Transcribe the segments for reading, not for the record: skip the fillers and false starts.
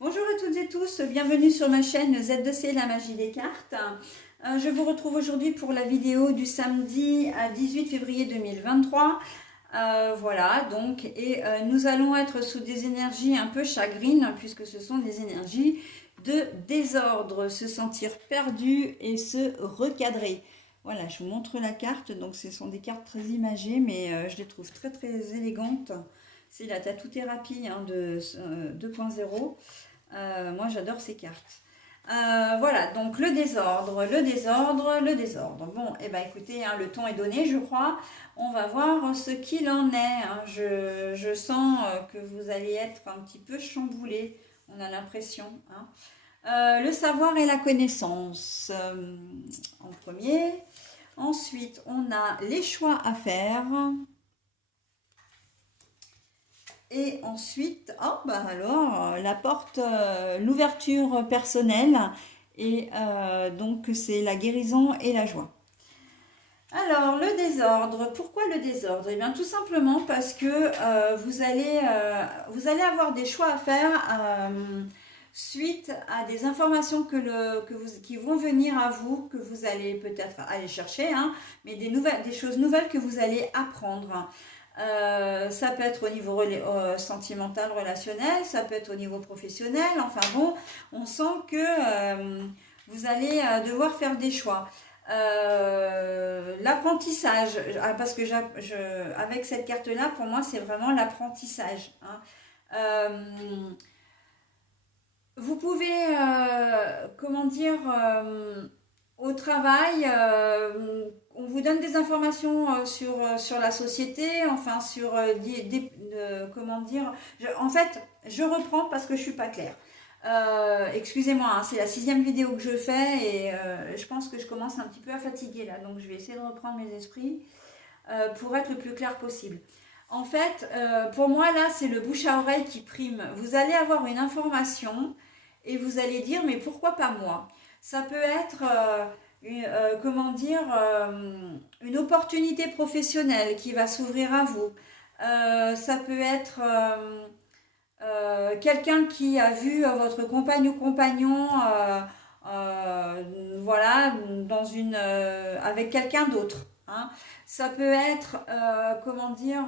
Bonjour à toutes et tous, bienvenue sur ma chaîne Z2C La Magie des Cartes. Je vous retrouve aujourd'hui pour la vidéo du samedi 18 février 2023. Voilà, donc, nous allons être sous des énergies un peu chagrines, puisque ce sont des énergies de désordre, se sentir perdu et se recadrer. Voilà, je vous montre la carte, donc ce sont des cartes très imagées, mais je les trouve très très élégantes. C'est la tatou-thérapie de 2.0. Moi, j'adore ces cartes. Voilà, donc le désordre, le désordre, le désordre. Bon, et ben écoutez, le ton est donné, je crois. On va voir ce qu'il en est. Je sens que vous allez être un petit peu chamboulé. On a l'impression. Le savoir et la connaissance en premier. Ensuite, on a les choix à faire. Et ensuite, la porte, l'ouverture personnelle. Et donc, c'est la guérison et la joie. Alors, le désordre. Pourquoi le désordre? Eh bien, tout simplement parce que vous allez avoir des choix à faire suite à des informations qui vont venir à vous, que vous allez peut-être aller chercher, mais des choses nouvelles que vous allez apprendre. Ça peut être au niveau sentimental, relationnel, ça peut être au niveau professionnel. Enfin bon, on sent que vous allez devoir faire des choix. L'apprentissage, parce que avec cette carte-là, pour moi, c'est vraiment l'apprentissage. Vous pouvez, comment dire, au travail, on vous donne des informations sur la société, enfin sur comment dire. En fait, je reprends parce que je suis pas claire. Excusez-moi, c'est la 6e vidéo que je fais et je pense que je commence un petit peu à fatiguer là, donc je vais essayer de reprendre mes esprits pour être le plus clair possible. En fait, pour moi là, c'est le bouche à oreille qui prime. Vous allez avoir une information et vous allez dire mais pourquoi pas moi? Ça peut être comment dire, une opportunité professionnelle qui va s'ouvrir à vous. Ça peut être quelqu'un qui a vu votre compagne ou compagnon voilà, avec quelqu'un d'autre. Ça peut être, comment dire,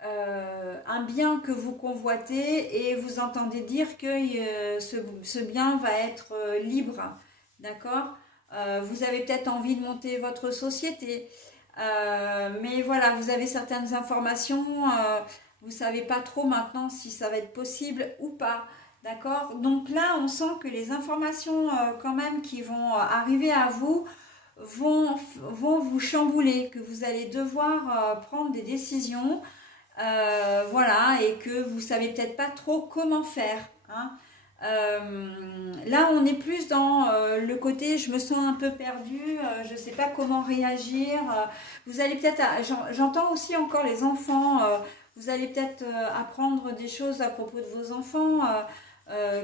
un bien que vous convoitez et vous entendez dire que ce bien va être libre, d'accord. Vous avez peut-être envie de monter votre société, mais voilà, vous avez certaines informations, vous ne savez pas trop maintenant si ça va être possible ou pas, d'accord. Donc là, on sent que les informations quand même qui vont arriver à vous vont, vont vous chambouler, que vous allez devoir prendre des décisions voilà, et que vous savez peut-être pas trop comment faire. Là, on est plus dans le côté je me sens un peu perdue, je ne sais pas comment réagir. Vous allez peut-être, j'entends aussi encore les enfants, vous allez peut-être apprendre des choses à propos de vos enfants,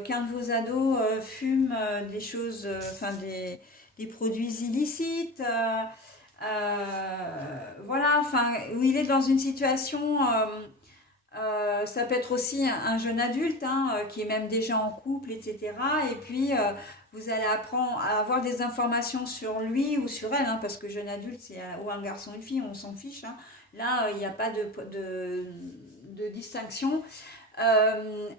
qu'un de vos ados fume des choses, des produits illicites. Voilà, enfin, où il est dans une situation, ça peut être aussi un jeune adulte qui est même déjà en couple, etc. Et puis, vous allez apprendre à avoir des informations sur lui ou sur elle, parce que jeune adulte, c'est ou un garçon ou une fille, on s'en fiche. Là, il n'y a pas de distinction.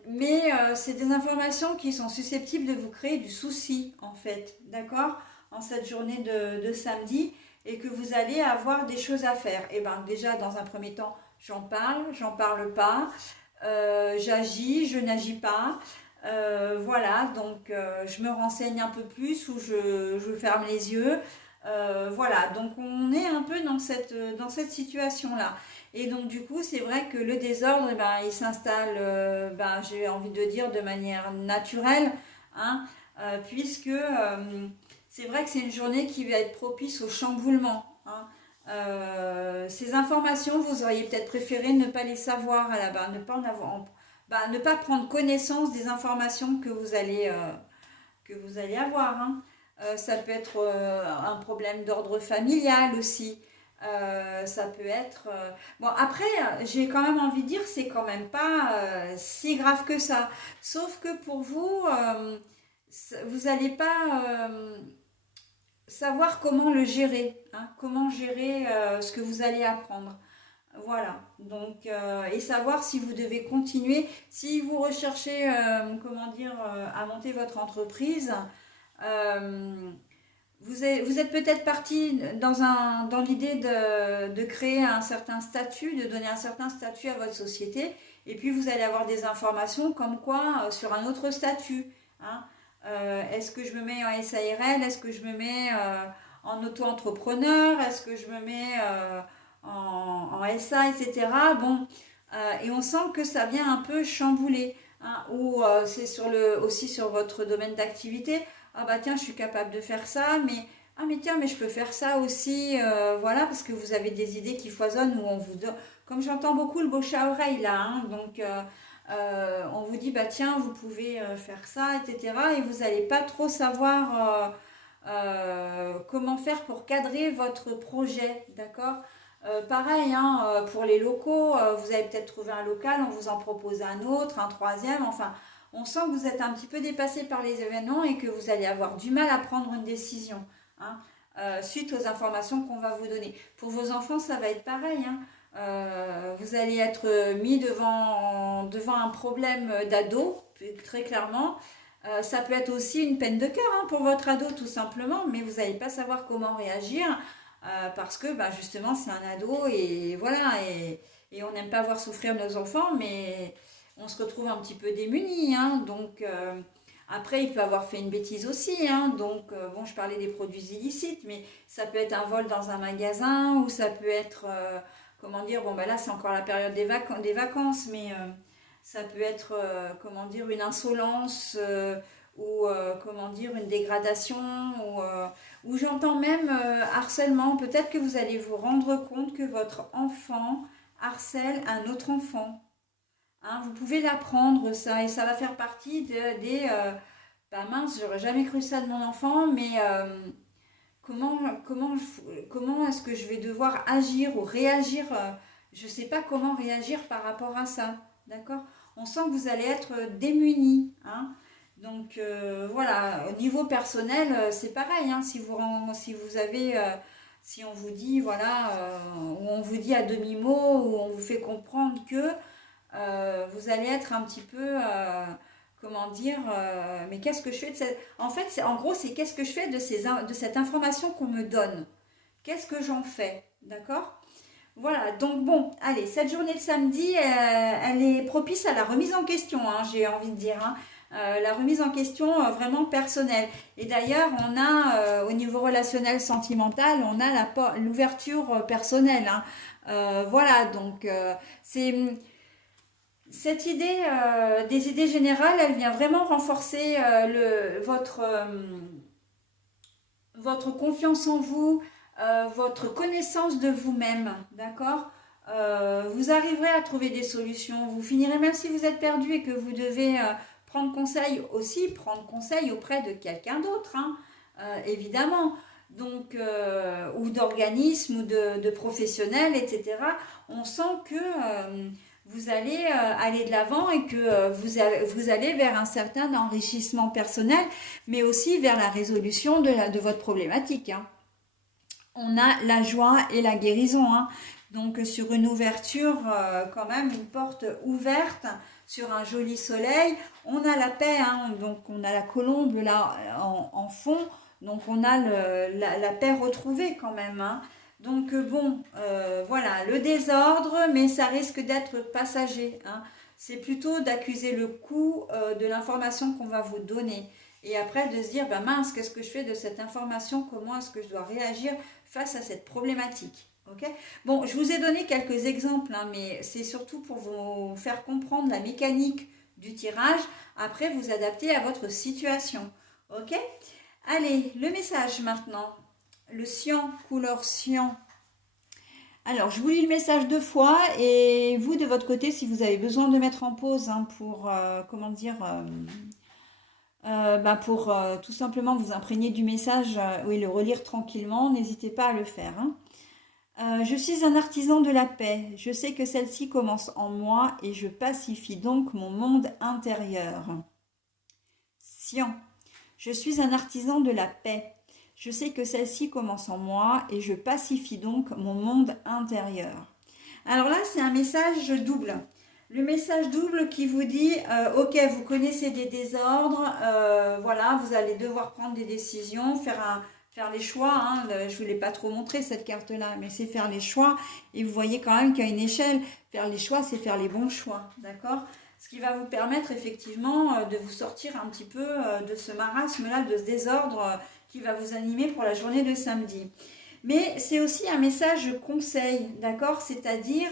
Mais c'est des informations qui sont susceptibles de vous créer du souci, en fait, d'accord, en cette journée de samedi, et que vous allez avoir des choses à faire. Et bien déjà, dans un premier temps, j'en parle pas, j'agis, je n'agis pas. Voilà, donc je me renseigne un peu plus ou je ferme les yeux. Voilà, donc on est un peu dans cette situation-là. Et donc du coup, c'est vrai que le désordre, il s'installe, j'ai envie de dire, de manière naturelle, puisque c'est vrai que c'est une journée qui va être propice au chamboulement. Ces informations, vous auriez peut-être préféré ne pas les savoir à la base, ne pas prendre connaissance des informations que vous allez avoir. Ça peut être un problème d'ordre familial aussi. Ça peut être... Bon, après, j'ai quand même envie de dire, c'est quand même pas si grave que ça. Sauf que pour vous, vous n'allez pas savoir comment le gérer, hein, comment gérer ce que vous allez apprendre. Voilà, donc, et savoir si vous devez continuer, si vous recherchez, comment dire, à monter votre entreprise, euh, vous êtes peut-être parti dans l'idée de créer un certain statut, de donner un certain statut à votre société, et puis vous allez avoir des informations comme quoi sur un autre statut, hein. Est-ce que je me mets en SARL? Est-ce que je me mets en auto-entrepreneur? Est-ce que je me mets en SA, etc. Bon, et on sent que ça vient un peu chambouler, hein, ou c'est aussi sur votre domaine d'activité. Ah bah tiens, je suis capable de faire ça, mais ah mais tiens, mais je peux faire ça aussi, voilà, parce que vous avez des idées qui foisonnent ou on vous donne, comme j'entends beaucoup le bouche à oreille là, hein, donc on vous dit bah tiens, vous pouvez faire ça, etc. Et vous n'allez pas trop savoir comment faire pour cadrer votre projet, d'accord? Pareil, hein, pour les locaux, vous avez peut-être trouvé un local, on vous en propose un autre, un troisième, enfin, on sent que vous êtes un petit peu dépassé par les événements et que vous allez avoir du mal à prendre une décision, hein, suite aux informations qu'on va vous donner. Pour vos enfants, ça va être pareil, hein. Vous allez être mis devant un problème d'ado, très clairement. Ça peut être aussi une peine de cœur, hein, pour votre ado, tout simplement, mais vous n'allez pas savoir comment réagir parce que bah, justement c'est un ado et voilà, et on n'aime pas voir souffrir nos enfants, mais on se retrouve un petit peu démunis, hein, donc après il peut avoir fait une bêtise aussi, hein, donc bon, je parlais des produits illicites, mais ça peut être un vol dans un magasin ou ça peut être comment dire, bon bah là c'est encore la période des vacances, mais ça peut être comment dire, une insolence ou comment dire, une dégradation ou j'entends même harcèlement. Peut-être que vous allez vous rendre compte que votre enfant harcèle un autre enfant, hein. Vous pouvez l'apprendre ça et ça va faire partie des bah mince, j'aurais jamais cru ça de mon enfant, mais comment, comment, comment est-ce que je vais devoir agir ou réagir, je ne sais pas comment réagir par rapport à ça, d'accord? On sent que vous allez être démunis, hein. Donc voilà, au niveau personnel, c'est pareil, hein, si vous avez, si on vous dit, voilà, ou on vous dit à demi-mot, ou on vous fait comprendre que vous allez être un petit peu, comment dire, mais qu'est-ce que je fais de cette... En fait, en gros, c'est qu'est-ce que je fais de cette information qu'on me donne? Qu'est-ce que j'en fais? D'accord? Voilà, donc bon, allez, cette journée de samedi, elle est propice à la remise en question, hein, j'ai envie de dire, hein. La remise en question vraiment personnelle. Et d'ailleurs, on a, au niveau relationnel sentimental, on a l'ouverture personnelle, hein. Voilà, donc c'est cette idée des idées générales, elle vient vraiment renforcer votre confiance en vous, votre connaissance de vous-même, d'accord? Vous arriverez à trouver des solutions. Vous finirez, même si vous êtes perdu et que vous devez prendre conseil aussi, prendre conseil auprès de quelqu'un d'autre, hein, évidemment. Donc, ou d'organismes ou de professionnels, etc. On sent que vous allez aller de l'avant et que vous allez vers un certain enrichissement personnel, mais aussi vers la résolution de votre problématique, hein. On a la joie et la guérison, hein. Donc sur une ouverture, quand même, une porte ouverte sur un joli soleil, on a la paix, hein. Donc on a la colombe là en fond, donc on a la paix retrouvée quand même, hein. Donc bon, voilà, le désordre, mais ça risque d'être passager, hein. C'est plutôt d'accuser le coup de l'information qu'on va vous donner. Et après de se dire, bah mince, qu'est-ce que je fais de cette information? Comment est-ce que je dois réagir face à cette problématique? Ok. Bon, je vous ai donné quelques exemples, hein, mais c'est surtout pour vous faire comprendre la mécanique du tirage. Après, vous adapter à votre situation. Ok. Allez, le message maintenant. Le cyan, couleur cyan. Alors, je vous lis le message deux fois et vous, de votre côté, si vous avez besoin de mettre en pause, hein, pour, comment dire, bah, pour tout simplement vous imprégner du message et le relire tranquillement, n'hésitez pas à le faire, hein. Je suis un artisan de la paix. Je sais que celle-ci commence en moi et je pacifie donc mon monde intérieur. Science. Je suis un artisan de la paix. Je sais que celle-ci commence en moi et je pacifie donc mon monde intérieur. Alors là, c'est un message double. Le message double qui vous dit, ok, vous connaissez des désordres, voilà, vous allez devoir prendre des décisions, faire les choix. Hein. Je ne vous l'ai pas trop montré cette carte-là, mais c'est faire les choix. Et vous voyez quand même qu'à une échelle, faire les choix, c'est faire les bons choix, d'accord? Ce qui va vous permettre effectivement de vous sortir un petit peu de ce marasme-là, de ce désordre qui va vous animer pour la journée de samedi. Mais c'est aussi un message conseil, d'accord? C'est-à-dire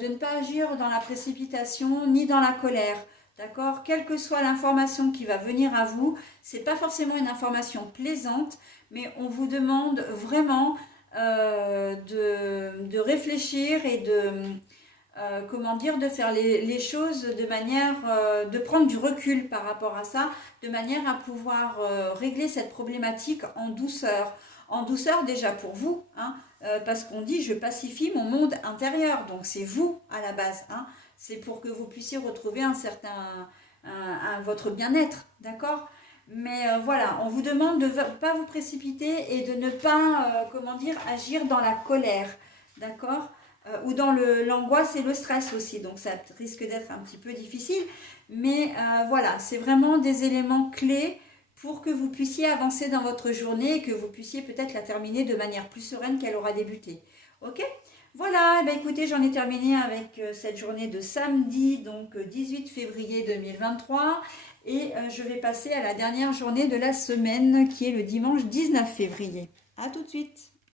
de ne pas agir dans la précipitation ni dans la colère, d'accord? Quelle que soit l'information qui va venir à vous, c'est pas forcément une information plaisante, mais on vous demande vraiment de réfléchir et comment dire, de faire les choses de manière, de prendre du recul par rapport à ça, de manière à pouvoir régler cette problématique en douceur. En douceur déjà pour vous, hein, parce qu'on dit je pacifie mon monde intérieur, donc c'est vous à la base, hein, c'est pour que vous puissiez retrouver votre bien-être, d'accord? Mais voilà, on vous demande de ne pas vous précipiter et de ne pas, comment dire, agir dans la colère, d'accord? Ou dans l'angoisse et le stress aussi, donc ça risque d'être un petit peu difficile, mais voilà, c'est vraiment des éléments clés pour que vous puissiez avancer dans votre journée et que vous puissiez peut-être la terminer de manière plus sereine qu'elle aura débuté. Ok? Voilà, ben écoutez, j'en ai terminé avec cette journée de samedi, donc 18 février 2023, et je vais passer à la dernière journée de la semaine qui est le dimanche 19 février. À tout de suite!